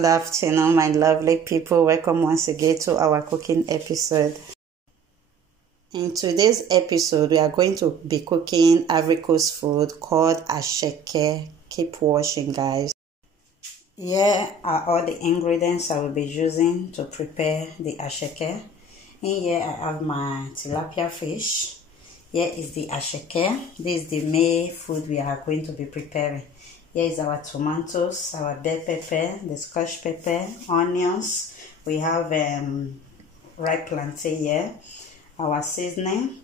Good afternoon, my lovely people. Welcome once again to our cooking episode. In today's episode, we are going to be cooking Ivory Coast food called Acheke. Keep watching, guys. Here are all the ingredients I will be using to prepare the Acheke. In here, I have my tilapia fish. Here is the Acheke. This is the main food we are going to be preparing. Here is our tomatoes, our bell pepper, the scotch pepper, onions. We have ripe plantain here, our seasoning,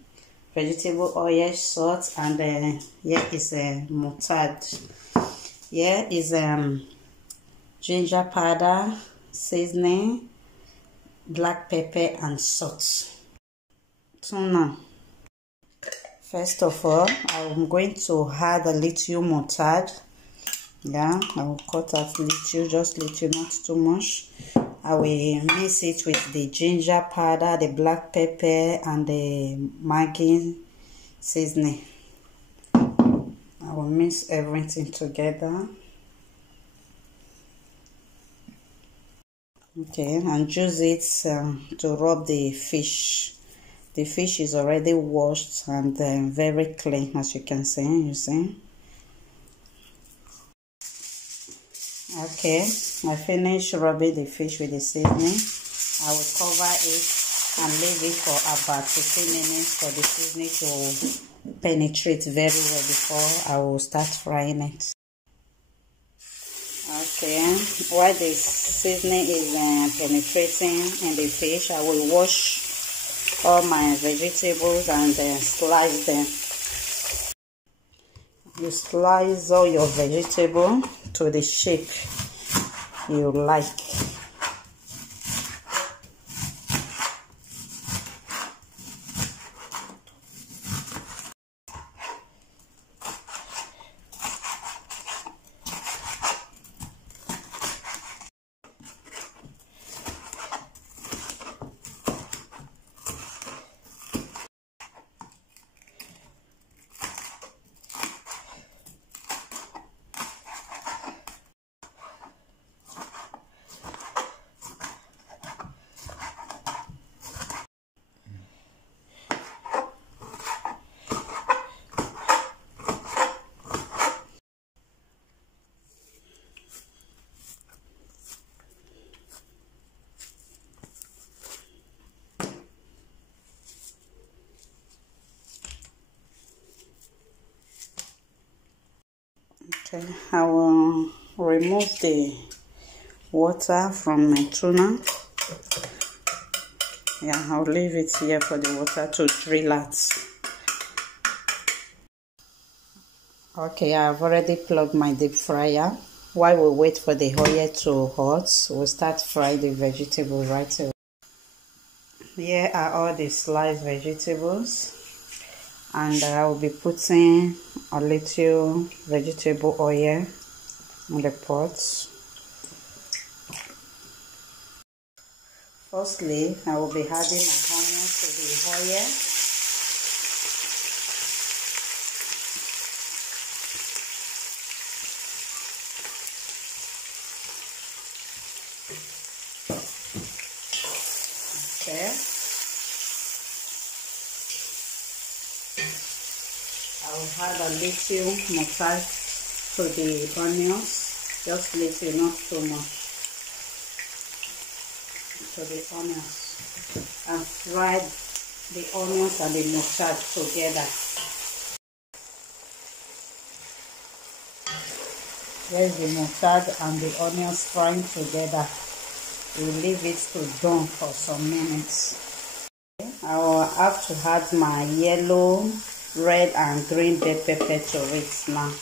vegetable oil, salt, and here is mustard. Here is ginger powder, seasoning, black pepper, and salt. So now, first of all, I'm going to add a little mustard. Yeah, I will cut out little, just little, not too much. I will mix it with the ginger powder, the black pepper, and the Maggi seasoning. I will mix everything together. Okay, and use it to rub the fish. The fish is already washed and very clean, as you can see. You see. Okay, I finished rubbing the fish with the seasoning. I will cover it and leave it for about 15 minutes for the seasoning to penetrate very well before I will start frying it. Okay, while the seasoning is penetrating in the fish, I will wash all my vegetables and slice them. You slice all your vegetable to the shape you like. Okay, I will remove the water from my tuna. Yeah, I'll leave it here for the water to drill out. Okay, I've already plugged my deep fryer. While we wait for the oil to hot, we'll start frying the vegetables right away. Here are all the sliced vegetables. And I will be putting a little vegetable oil in the pot. Firstly, I will be adding my onion to the oil. Okay. I will add a little mustard to the onions, just little, not too much, to the onions, and fry the onions and the mustard together. There's the mustard and the onions frying together. We'll leave it to dawn for some minutes. I will have to add my yellow, red, and green bell pepper to it now.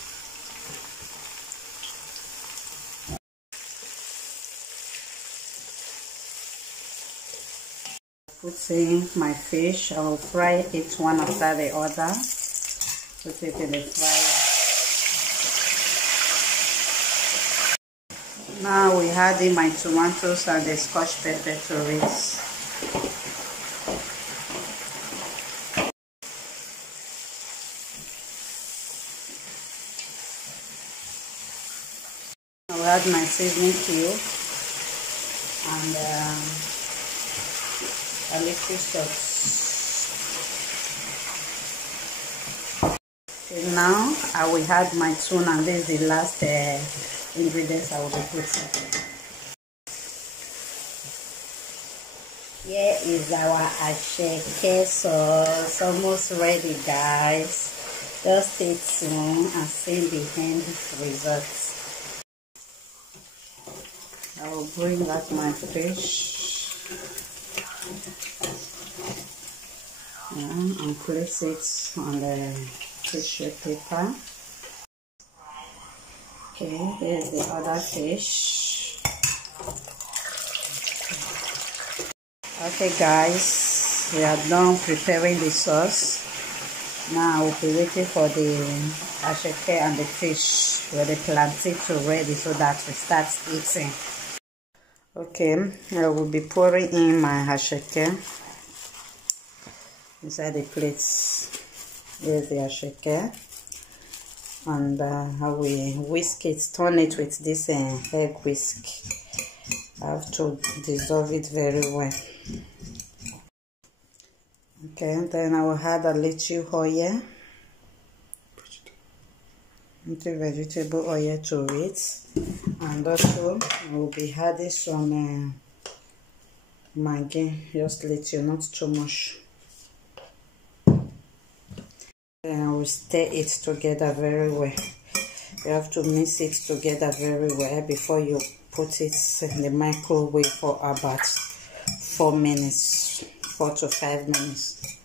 Put in my fish. I will fry it one after the other. Put it in the fryer. Now we add in my tomatoes and the scotch pepper to it. I will add my seasoning cube. and a little salt. Okay, now I will add my tuna, and this is the last ingredients I will be putting. Here is our Acheke sauce, almost ready, guys. Just stay tuned and see the end results. I will bring out my fish and place it on the tissue paper. Okay, here's the other fish. Okay guys, we are done preparing the sauce. Now I will be waiting for the Acheke and the fish with the plantain to ready so that we start eating. Okay, I will be pouring in my Acheke inside the plates. Here's the Acheke, and I will whisk it, turn it with this egg whisk. I have to dissolve it very well. Okay, then I will add a little oil, little vegetable oil to it, and also I will be adding some Maggi, just little, not too much. Then I will stir it together very well. You have to mix it together very well before you put it in the microwave for about 4 minutes, 4 to 5 minutes.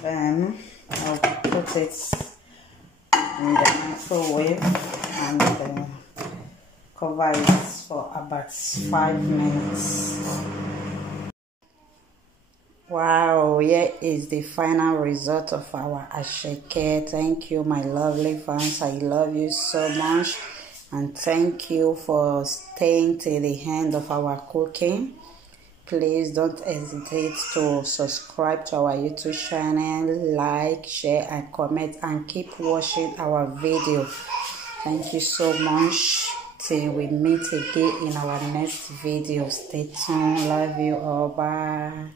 Then I'll put it in the microwave and cover it for about 5 minutes. Wow, here is the final result of our Acheke. Thank you, my lovely fans. I love you so much, and thank you for staying till the end of our cooking. Please don't hesitate to subscribe to our YouTube channel, like, share, and comment, and keep watching our video. Thank you so much. Till we meet again in our next video. Stay tuned. Love you all. Bye.